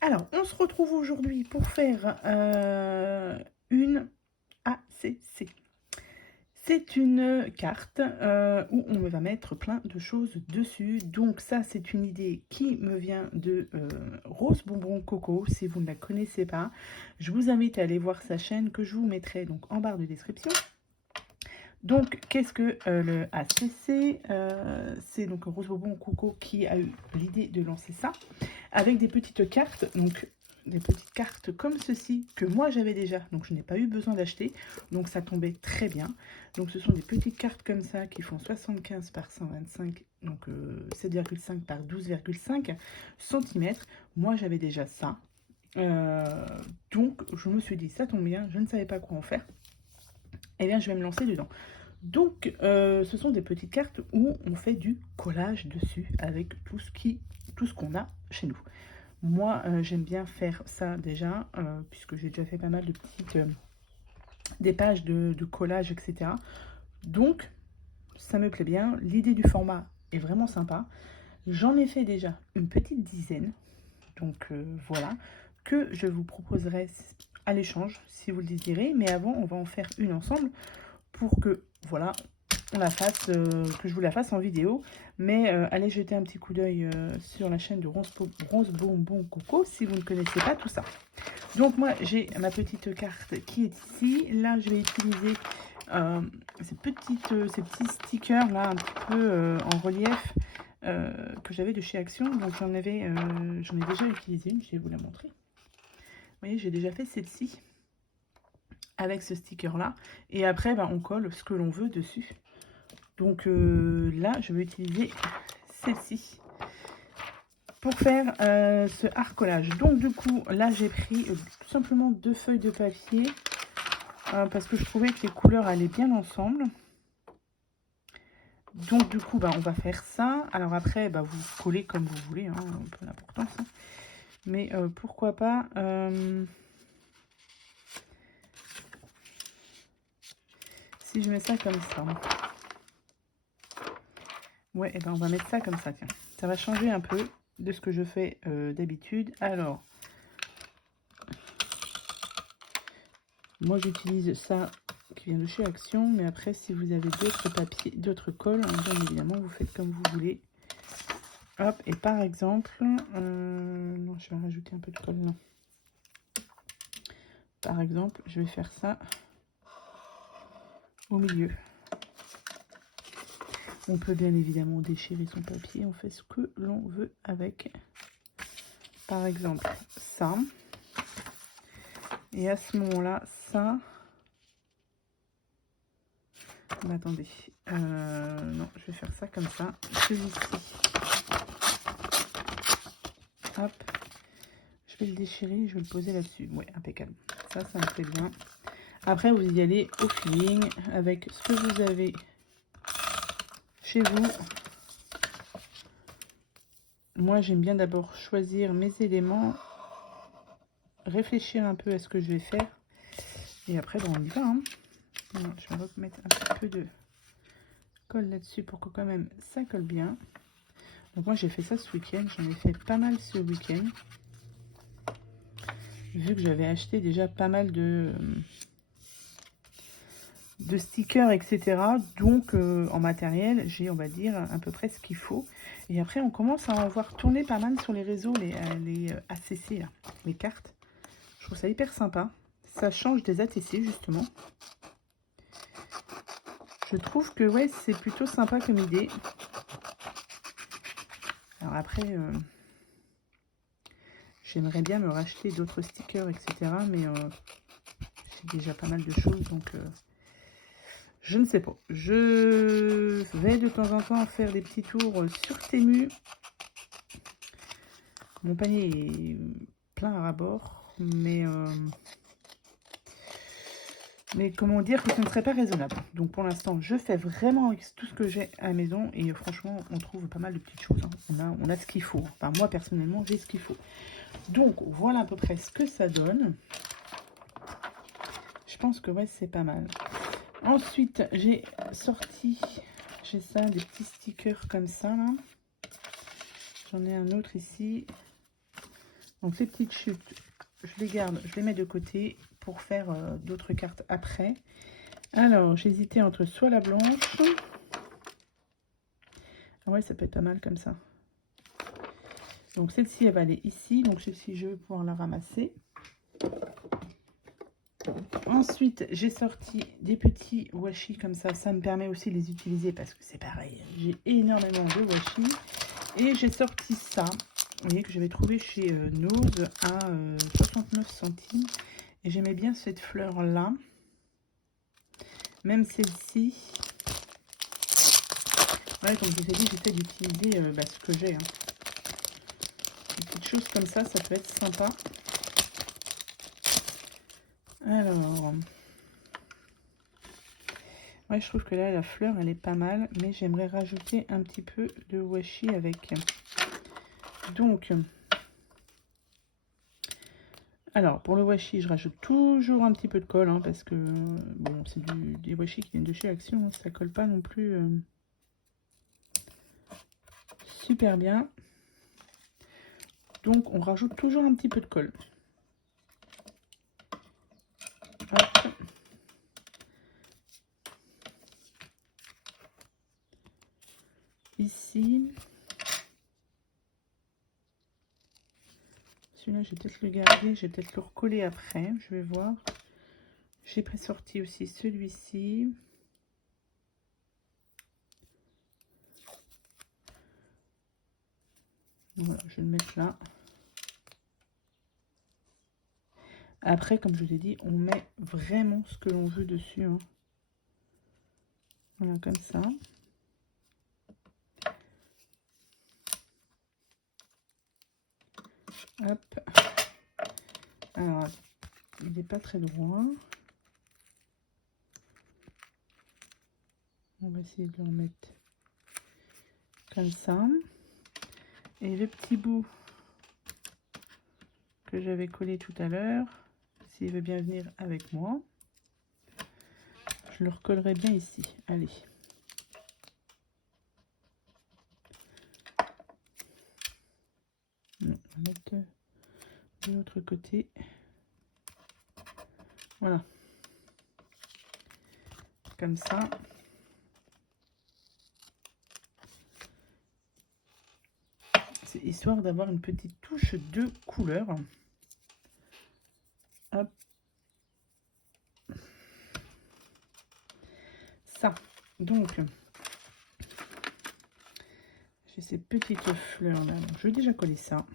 Alors, on se retrouve aujourd'hui pour faire une ACC. C'est une carte où on va mettre plein de choses dessus. Donc ça, c'est une idée qui me vient de Rose Bonbon Coco. Si vous ne la connaissez pas, je vous invite à aller voir sa chaîne que je vous mettrai donc en barre de description. Donc, qu'est-ce que le ACC c'est donc Rose Bonbon Coco qui a eu l'idée de lancer ça avec des petites cartes. Donc, des petites cartes comme ceci que moi j'avais déjà, donc je n'ai pas eu besoin d'acheter, donc ça tombait très bien. Donc ce sont des petites cartes comme ça qui font 75 par 125, donc 7,5 par 12,5 cm. Moi j'avais déjà ça, donc je me suis dit ça tombe bien, je ne savais pas quoi en faire, et bien je vais me lancer dedans. Donc ce sont des petites cartes où on fait du collage dessus avec tout ce qu'on a chez nous. Moi, j'aime bien faire ça déjà, puisque j'ai déjà fait pas mal de petites des pages de collage, etc. Donc, ça me plaît bien. L'idée du format est vraiment sympa. J'en ai fait déjà une petite dizaine. Donc, voilà, que je vous proposerai à l'échange, si vous le désirez. Mais avant, on va en faire une ensemble pour que, voilà, on la fasse, que je vous la fasse en vidéo. Mais allez jeter un petit coup d'œil sur la chaîne de Rose Bonbon Coco si vous ne connaissez pas tout ça. Donc moi j'ai ma petite carte qui est ici. Là je vais utiliser ces petits stickers là un petit peu en relief que j'avais de chez Action. Donc j'en ai déjà utilisé une, je vais vous la montrer. Vous voyez, j'ai déjà fait celle-ci avec ce sticker là. Et après on colle ce que l'on veut dessus. Donc là, je vais utiliser celle-ci pour faire ce hard-collage. Donc du coup, là, j'ai pris tout simplement 2 feuilles de papier parce que je trouvais que les couleurs allaient bien ensemble. Donc du coup, on va faire ça. Alors après, vous collez comme vous voulez, hein, peu d'importance. Hein. Mais pourquoi pas... si je mets ça comme ça. Ouais, et on va mettre ça comme ça, tiens. Ça va changer un peu de ce que je fais d'habitude. Alors, moi j'utilise ça qui vient de chez Action, mais après si vous avez d'autres papiers, d'autres colles, bien évidemment vous faites comme vous voulez. Hop, et par exemple, non, je vais rajouter un peu de colle là. Par exemple, je vais faire ça au milieu. On peut bien évidemment déchirer son papier, on fait ce que l'on veut avec. Par exemple, ça. Et à ce moment-là, ça... Mais attendez, non, je vais faire ça comme ça. Celui-ci, hop, je vais le déchirer, je vais le poser là-dessus. Ouais, impeccable. Ça me fait bien. Après, vous y allez au feeling avec ce que vous avez chez vous. Moi, j'aime bien d'abord choisir mes éléments, réfléchir un peu à ce que je vais faire. Et après, on y va. Hein. Alors, je vais remettre un petit peu de colle là-dessus pour que quand même ça colle bien. Donc moi, j'ai fait ça ce week-end. J'en ai fait pas mal ce week-end. Vu que j'avais acheté déjà pas mal de stickers, etc. Donc en matériel, j'ai, on va dire, à peu près ce qu'il faut. Et après, on commence à en voir tourner pas mal sur les réseaux, les ACC, là, les cartes. Je trouve ça hyper sympa. Ça change des ATC, justement. Je trouve que, ouais, c'est plutôt sympa comme idée. Alors après, j'aimerais bien me racheter d'autres stickers, etc. Mais j'ai déjà pas mal de choses, donc... je ne sais pas. Je vais de temps en temps faire des petits tours sur Temu. Mon panier est plein à ras-bord, mais comment dire que ce ne serait pas raisonnable. Donc pour l'instant, je fais vraiment avec tout ce que j'ai à la maison et franchement, on trouve pas mal de petites choses. Hein. On a ce qu'il faut. Enfin, moi, personnellement, j'ai ce qu'il faut. Donc voilà à peu près ce que ça donne. Je pense que ouais, c'est pas mal. Ensuite, j'ai ça, des petits stickers comme ça, là. J'en ai un autre ici. Donc ces petites chutes, je les garde, je les mets de côté pour faire d'autres cartes après. Alors, j'hésitais entre soit la blanche. Ah ouais, ça peut être pas mal comme ça. Donc celle-ci, elle va aller ici. Donc celle-ci, je vais pouvoir la ramasser. Ensuite, j'ai sorti des petits washi comme ça. Ça me permet aussi de les utiliser parce que c'est pareil. J'ai énormément de washi. Et j'ai sorti ça. Vous voyez que j'avais trouvé chez Nose à 69 centimes. Et j'aimais bien cette fleur-là. Même celle-ci. Ouais, comme je vous ai dit, j'essaie d'utiliser ce que j'ai. Hein. Des petites choses comme ça peut être sympa. Alors, ouais, je trouve que là, la fleur, elle est pas mal. Mais j'aimerais rajouter un petit peu de washi avec. Donc, alors, pour le washi, je rajoute toujours un petit peu de colle. Hein, parce que, bon, c'est des washi qui viennent de chez Action. Hein, ça colle pas non plus super bien. Donc, on rajoute toujours un petit peu de colle. Hop. Ici. Celui-là, je vais peut-être le garder. Je vais peut-être le recoller après. Je vais voir. J'ai pré-sorti aussi celui-ci. Voilà, je vais le mettre là. Après, comme je vous ai dit, on met vraiment ce que l'on veut dessus. Hein. Voilà, comme ça. Hop. Alors, il n'est pas très droit. On va essayer de le remettre comme ça. Et le petit bout que j'avais collé tout à l'heure, s'il veut bien venir avec moi, je le recollerai bien ici. Allez. Non, on va mettre de l'autre côté. Voilà. Comme ça. C'est histoire d'avoir une petite touche de couleur. Hop. Ça. Donc, j'ai ces petites fleurs là. Donc, je vais déjà coller ça.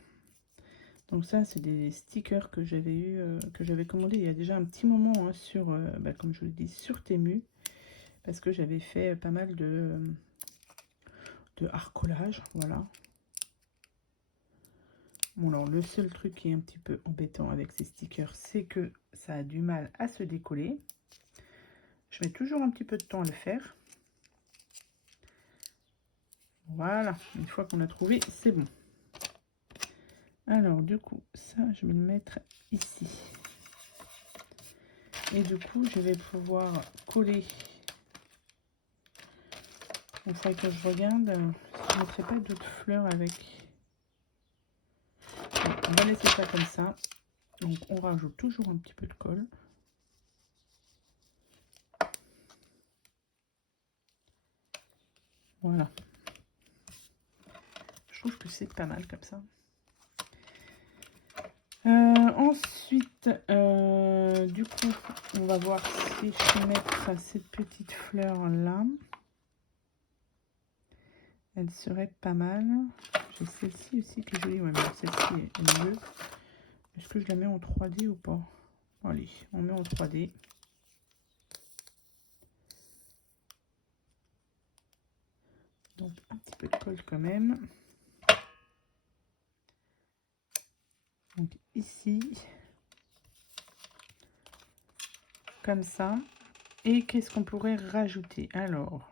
Donc ça, c'est des stickers que j'avais eu, que j'avais commandé il y a déjà un petit moment hein, sur, comme je vous le dis, sur Temu. Parce que j'avais fait pas mal de harcolage, voilà. Bon, alors le seul truc qui est un petit peu embêtant avec ces stickers, c'est que ça a du mal à se décoller. Je mets toujours un petit peu de temps à le faire. Voilà, une fois qu'on a trouvé, c'est bon. Alors, du coup, ça, je vais le mettre ici. Et du coup, je vais pouvoir coller. Il faudrait que je regarde si je ne mettrai pas d'autres fleurs avec. Bon, on va laisser ça comme ça. Donc, on rajoute toujours un petit peu de colle. Voilà. Je trouve que c'est pas mal comme ça. Ensuite, du coup, on va voir si je peux mettre ces petites fleurs là. Elle serait pas mal. J'ai celle-ci aussi qui est jolie. Ouais, mais celle-ci est mieux. Est-ce que je la mets en 3D ou pas? Allez, on met en 3D. Donc, un petit peu de colle quand même. Donc, ici. Comme ça. Et qu'est-ce qu'on pourrait rajouter? Alors,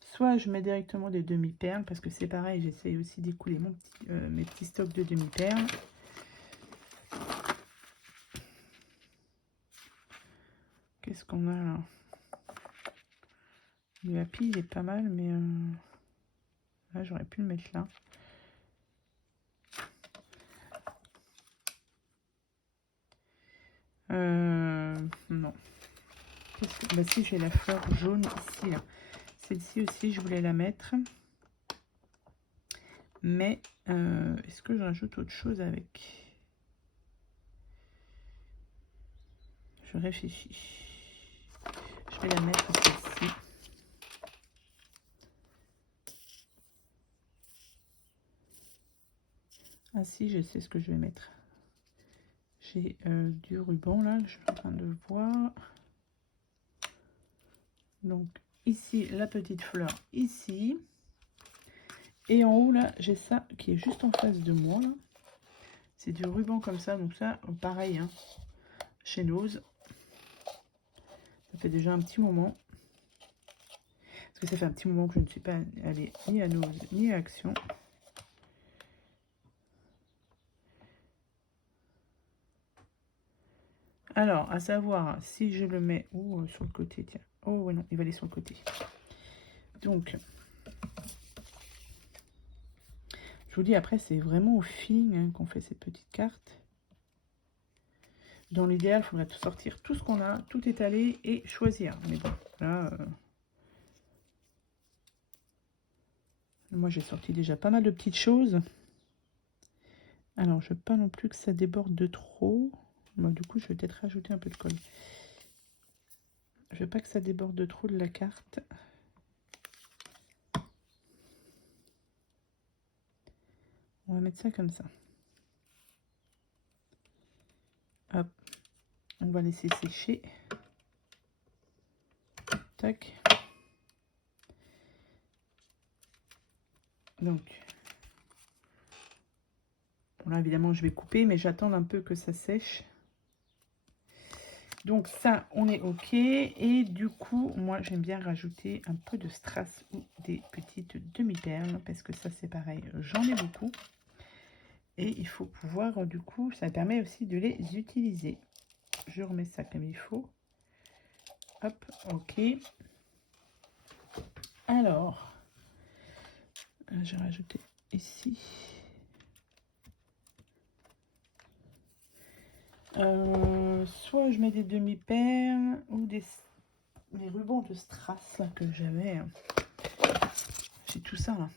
soit je mets directement des demi-perles, parce que c'est pareil, j'essaye aussi d'écouler mes petits stocks de demi-perles. Qu'est-ce qu'on a là? Le happy, il est pas mal, mais là, j'aurais pu le mettre là. Non. Bah si, j'ai la fleur jaune ici, là. Celle-ci aussi, je voulais la mettre. Mais est-ce que je rajoute autre chose avec? Je réfléchis. Je vais la mettre celle-ci. Ah si, je sais ce que je vais mettre. J'ai du ruban là, je suis en train de le voir. Donc ici, la petite fleur ici. Et en haut là, j'ai ça qui est juste en face de moi. C'est du ruban comme ça, donc ça, pareil, hein, chez Nose. Ça fait déjà un petit moment. Parce que ça fait un petit moment que je ne suis pas allée ni à Nose ni à Action. Alors, à savoir, si je le mets sur le côté, tiens. Oh, ouais, non, il va aller sur le côté. Donc, je vous dis, après, c'est vraiment au feeling hein, qu'on fait ces petites cartes. Dans l'idéal, il faudrait sortir tout ce qu'on a, tout étaler et choisir. Mais bon, là, moi, j'ai sorti déjà pas mal de petites choses. Alors, je veux pas non plus que ça déborde de trop. Bon, du coup, je vais peut-être rajouter un peu de colle. Je veux pas que ça déborde de trop de la carte. On va mettre ça comme ça. Hop. On va laisser sécher. Tac. Donc, bon là, évidemment, je vais couper, mais j'attends un peu que ça sèche. Donc ça, on est OK. Et du coup, moi, j'aime bien rajouter un peu de strass ou des petites demi-perles, parce que ça, c'est pareil, j'en ai beaucoup. Et il faut pouvoir, du coup, ça permet aussi de les utiliser. Je remets ça comme il faut. Hop, OK. Alors, j'ai rajouté ici. Soit je mets des demi-perles ou des rubans de strass là, que j'avais. J'ai tout ça là.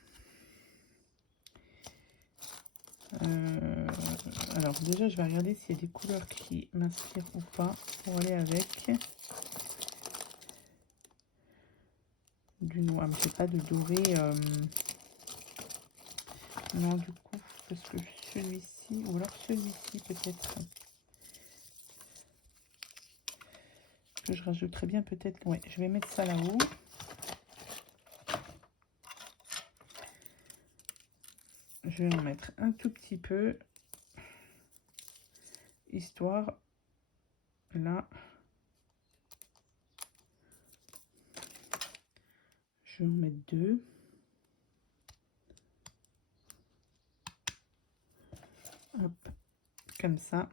Alors déjà je vais regarder s'il y a des couleurs qui m'inspirent ou pas pour aller avec. Du noir, mais j'ai pas de doré. Non du coup, parce que celui-ci, ou alors celui-ci peut-être. Que je rajouterai bien peut-être. Ouais, je vais mettre ça là-haut. Je vais en mettre un tout petit peu. Histoire. Là. Je vais en mettre deux. Hop. Comme ça.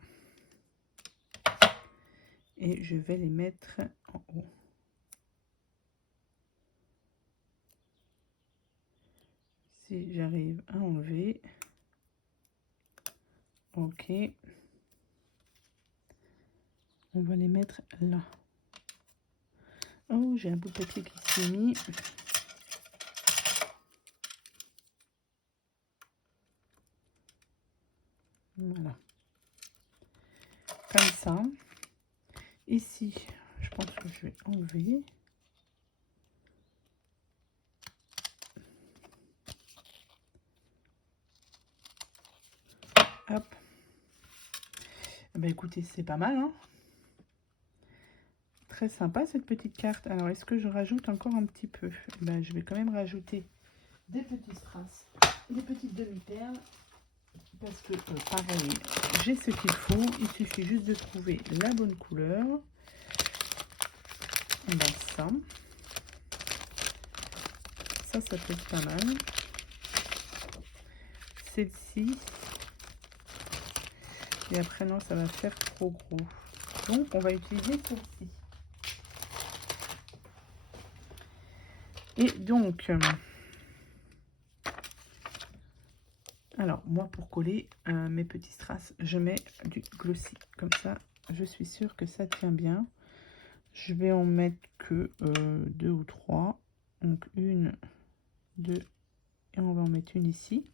Et je vais les mettre en haut. Si j'arrive à enlever. OK. On va les mettre là. Oh, j'ai un bout de papier qui s'est mis. Voilà. Comme ça. Ici, je pense que je vais enlever. Hop. Eh ben, écoutez, c'est pas mal, hein. Très sympa cette petite carte. Alors, est-ce que je rajoute encore un petit peu? Ben, je vais quand même rajouter des petits strass, des petites demi-perles. Parce que, pareil, j'ai ce qu'il faut. Il suffit juste de trouver la bonne couleur. On va ça. Ça peut être pas mal. Celle-ci. Et après, non, ça va faire trop gros. Donc, on va utiliser celle-ci. Et donc, alors, moi, pour coller mes petits strass, je mets du glossy. Comme ça, je suis sûre que ça tient bien. Je vais en mettre que 2 ou 3. Donc 1, 2, et on va en mettre une ici.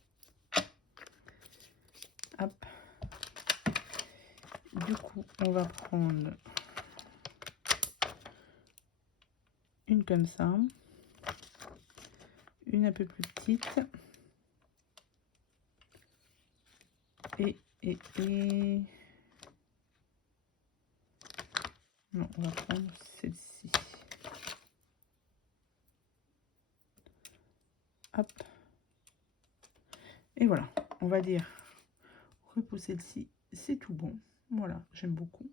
Hop. Du coup, on va prendre une comme ça, une un peu plus petite, et... Non, on va prendre celle-ci. Hop. Et voilà, on va dire repousser celle-ci, c'est tout bon. Voilà, j'aime beaucoup.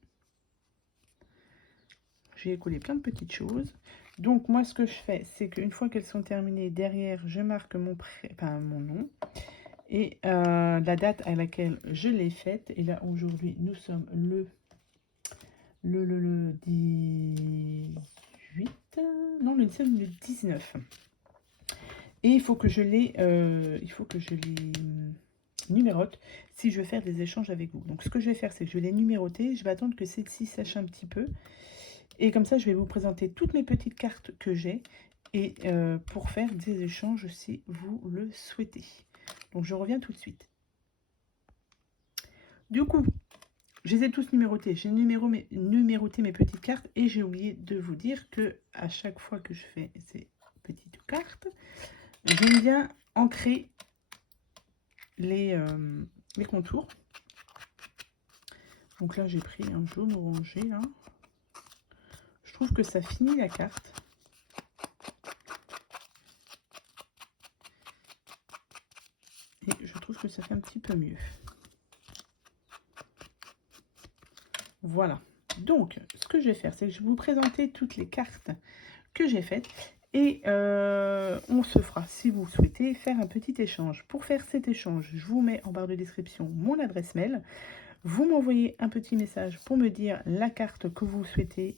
J'ai collé plein de petites choses. Donc moi ce que je fais, c'est qu'une fois qu'elles sont terminées, derrière je marque mon nom et la date à laquelle je l'ai faite. Et là aujourd'hui nous sommes le 18, non le 19. Et il faut que je les numérote si je veux faire des échanges avec vous. Donc ce que je vais faire, c'est que je vais les numéroter. Je vais attendre que celle-ci sèche un petit peu. Et comme ça, je vais vous présenter toutes mes petites cartes que j'ai. Et pour faire des échanges si vous le souhaitez. Donc je reviens tout de suite. Du coup, je les ai tous numérotés. J'ai numéroté mes petites cartes. Et j'ai oublié de vous dire que à chaque fois que je fais ces petites cartes, j'aime bien ancrer les contours. Donc là, j'ai pris un jaune orangé. Là. Je trouve que ça finit la carte. Et je trouve que ça fait un petit peu mieux. Voilà. Donc, ce que je vais faire, c'est que je vais vous présenter toutes les cartes que j'ai faites. Et on se fera, si vous souhaitez, faire un petit échange. Pour faire cet échange, je vous mets en barre de description mon adresse mail. Vous m'envoyez un petit message pour me dire la carte que vous souhaitez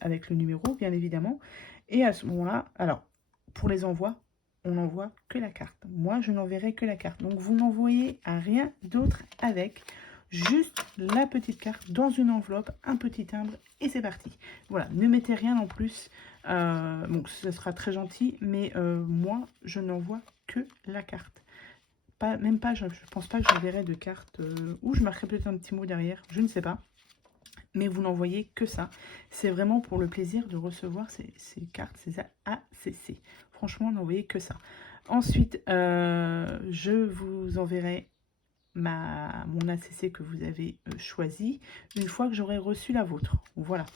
avec le numéro, bien évidemment. Et à ce moment-là, alors, pour les envois, on n'envoie que la carte. Moi, je n'enverrai que la carte. Donc, vous n'envoyez à rien d'autre avec. Juste la petite carte dans une enveloppe, un petit timbre et c'est parti. Voilà, ne mettez rien en plus. Bon, ce sera très gentil, mais moi, je n'envoie que la carte. Même pas, je pense pas que j'enverrai de carte ou je marquerai peut-être un petit mot derrière, je ne sais pas. Mais vous n'envoyez que ça. C'est vraiment pour le plaisir de recevoir ces cartes, ces ACC. Franchement, n'envoyez que ça. Ensuite, je vous enverrai mon ACC que vous avez choisi une fois que j'aurai reçu la vôtre. Voilà.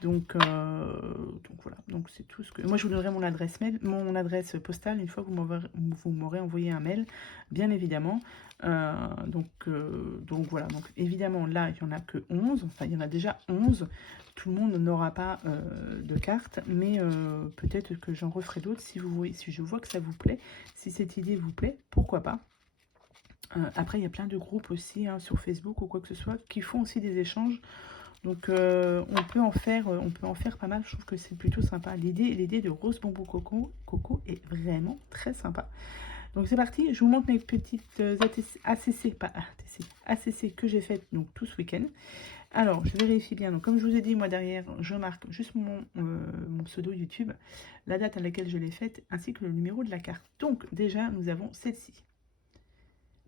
Donc voilà. Donc c'est tout ce que... Moi, je vous donnerai mon adresse mail, mon adresse postale une fois que vous m'aurez envoyé un mail, bien évidemment. Donc voilà. Donc évidemment, là, il n'y en a que 11. Enfin, il y en a déjà 11. Tout le monde n'aura pas de carte, mais peut-être que j'en referai d'autres si je vois que ça vous plaît. Si cette idée vous plaît, pourquoi pas. Après, il y a plein de groupes aussi hein, sur Facebook ou quoi que ce soit qui font aussi des échanges. Donc, on peut en faire pas mal. Je trouve que c'est plutôt sympa. L'idée de Rose Bonbon Coco est vraiment très sympa. Donc, c'est parti. Je vous montre mes petites ACC, pas ATC, ACC que j'ai faites donc tout ce week-end. Alors, je vérifie bien. Donc, comme je vous ai dit, moi derrière, je marque juste mon pseudo YouTube, la date à laquelle je l'ai faite, ainsi que le numéro de la carte. Donc, déjà, nous avons celle-ci.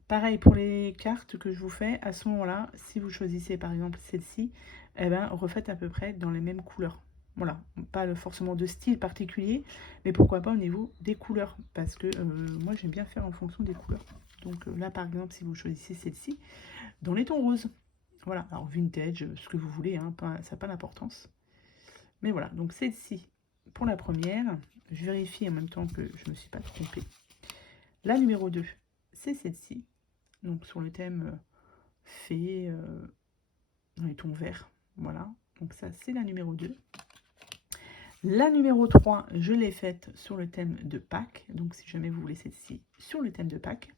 Pareil pour les cartes que je vous fais, à ce moment-là, si vous choisissez par exemple celle-ci, eh ben, refaites à peu près dans les mêmes couleurs. Voilà, pas forcément de style particulier, mais pourquoi pas au niveau des couleurs, parce que moi j'aime bien faire en fonction des couleurs. Donc là par exemple, si vous choisissez celle-ci, dans les tons roses. Voilà, alors vintage, ce que vous voulez, hein, ça n'a pas d'importance. Mais voilà, donc celle-ci pour la première, je vérifie en même temps que je ne me suis pas trompée. La numéro 2, c'est celle-ci. Donc sur le thème fée, dans les tons verts, voilà. Donc ça, c'est la numéro 2. La numéro 3, je l'ai faite sur le thème de Pâques. Donc si jamais vous voulez celle-ci, sur le thème de Pâques.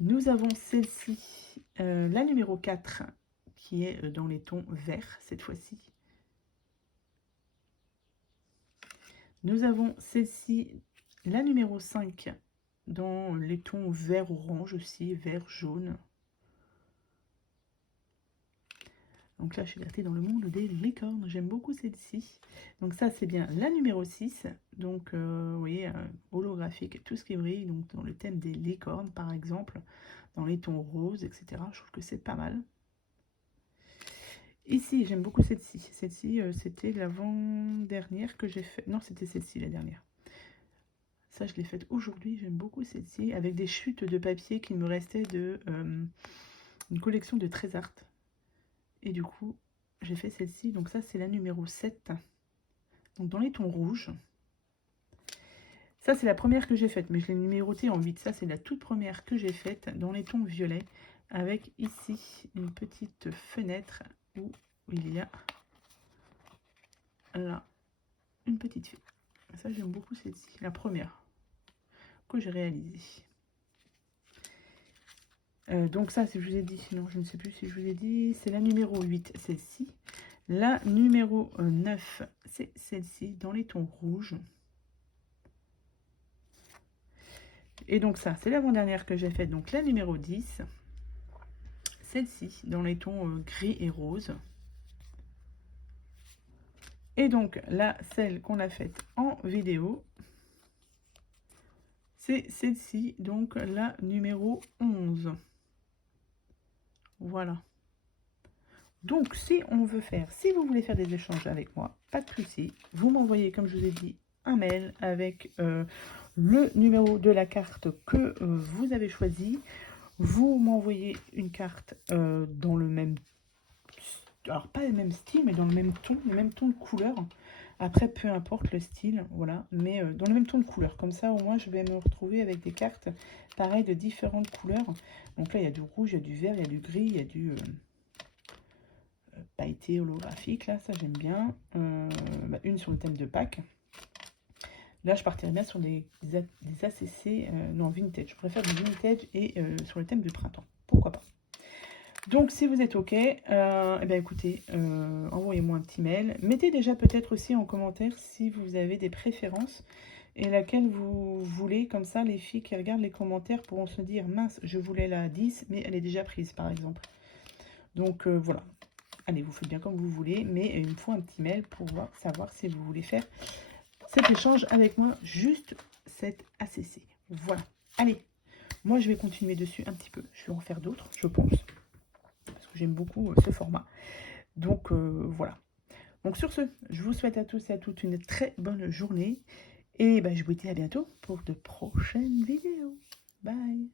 Nous avons celle-ci, la numéro 4, qui est dans les tons verts, cette fois-ci. Nous avons celle-ci, la numéro 5, dans les tons vert-orange aussi, vert-jaune. Donc là, je suis restée dans le monde des licornes. J'aime beaucoup celle-ci. Donc ça, c'est bien la numéro 6. Donc, vous voyez, holographique, tout ce qui brille. Donc dans le thème des licornes, par exemple, dans les tons roses, etc. Je trouve que c'est pas mal. Ici, j'aime beaucoup celle-ci. Celle-ci, c'était l'avant-dernière que j'ai fait. Non, c'était celle-ci, la dernière. Ça, je l'ai faite aujourd'hui. J'aime beaucoup celle-ci. Avec des chutes de papier qui me restaient de une collection de Trésart. Et du coup, j'ai fait celle-ci. Donc ça, c'est la numéro 7. Donc dans les tons rouges. Ça, c'est la première que j'ai faite. Mais je l'ai numérotée en 8. Ça, c'est la toute première que j'ai faite dans les tons violets. Avec ici une petite fenêtre où il y a là une petite fille. Ça, j'aime beaucoup celle-ci. La première que j'ai réalisée. Donc ça, si je vous ai dit, sinon je ne sais plus si je vous ai dit, c'est la numéro 8, celle-ci. La numéro 9, c'est celle-ci, dans les tons rouges. Et donc ça, c'est l'avant-dernière que j'ai faite, donc la numéro 10. Celle-ci, dans les tons gris et rose. Et donc là, celle qu'on a faite en vidéo, c'est celle-ci, donc la numéro 11. Voilà. Donc, si on veut faire, si vous voulez faire des échanges avec moi, pas de souci. Vous m'envoyez, comme je vous ai dit, un mail avec le numéro de la carte que vous avez choisi. Vous m'envoyez une carte dans le même, alors pas le même style, mais dans le même ton de couleur. Après, peu importe le style, voilà, mais dans le même ton de couleur. Comme ça, au moins, je vais me retrouver avec des cartes, pareil, de différentes couleurs. Donc là, il y a du rouge, il y a du vert, il y a du gris, il y a du pailleté holographique. Là, ça, j'aime bien. Une sur le thème de Pâques. Là, je partirais bien sur des ACC, non, vintage. Je préfère du vintage et sur le thème du printemps. Pourquoi pas. Donc, si vous êtes OK, eh bien, écoutez, envoyez-moi un petit mail. Mettez déjà peut-être aussi en commentaire si vous avez des préférences et laquelle vous voulez. Comme ça, les filles qui regardent les commentaires pourront se dire, mince, je voulais la 10, mais elle est déjà prise, par exemple. Donc, voilà. Allez, vous faites bien comme vous voulez, mais il me faut un petit mail pour savoir si vous voulez faire cet échange avec moi, juste cette ACC. Voilà. Allez, moi, je vais continuer dessus un petit peu. Je vais en faire d'autres, je pense. Parce que j'aime beaucoup ce format. Donc, voilà. Donc, sur ce, je vous souhaite à tous et à toutes une très bonne journée. Et je vous dis à bientôt pour de prochaines vidéos. Bye!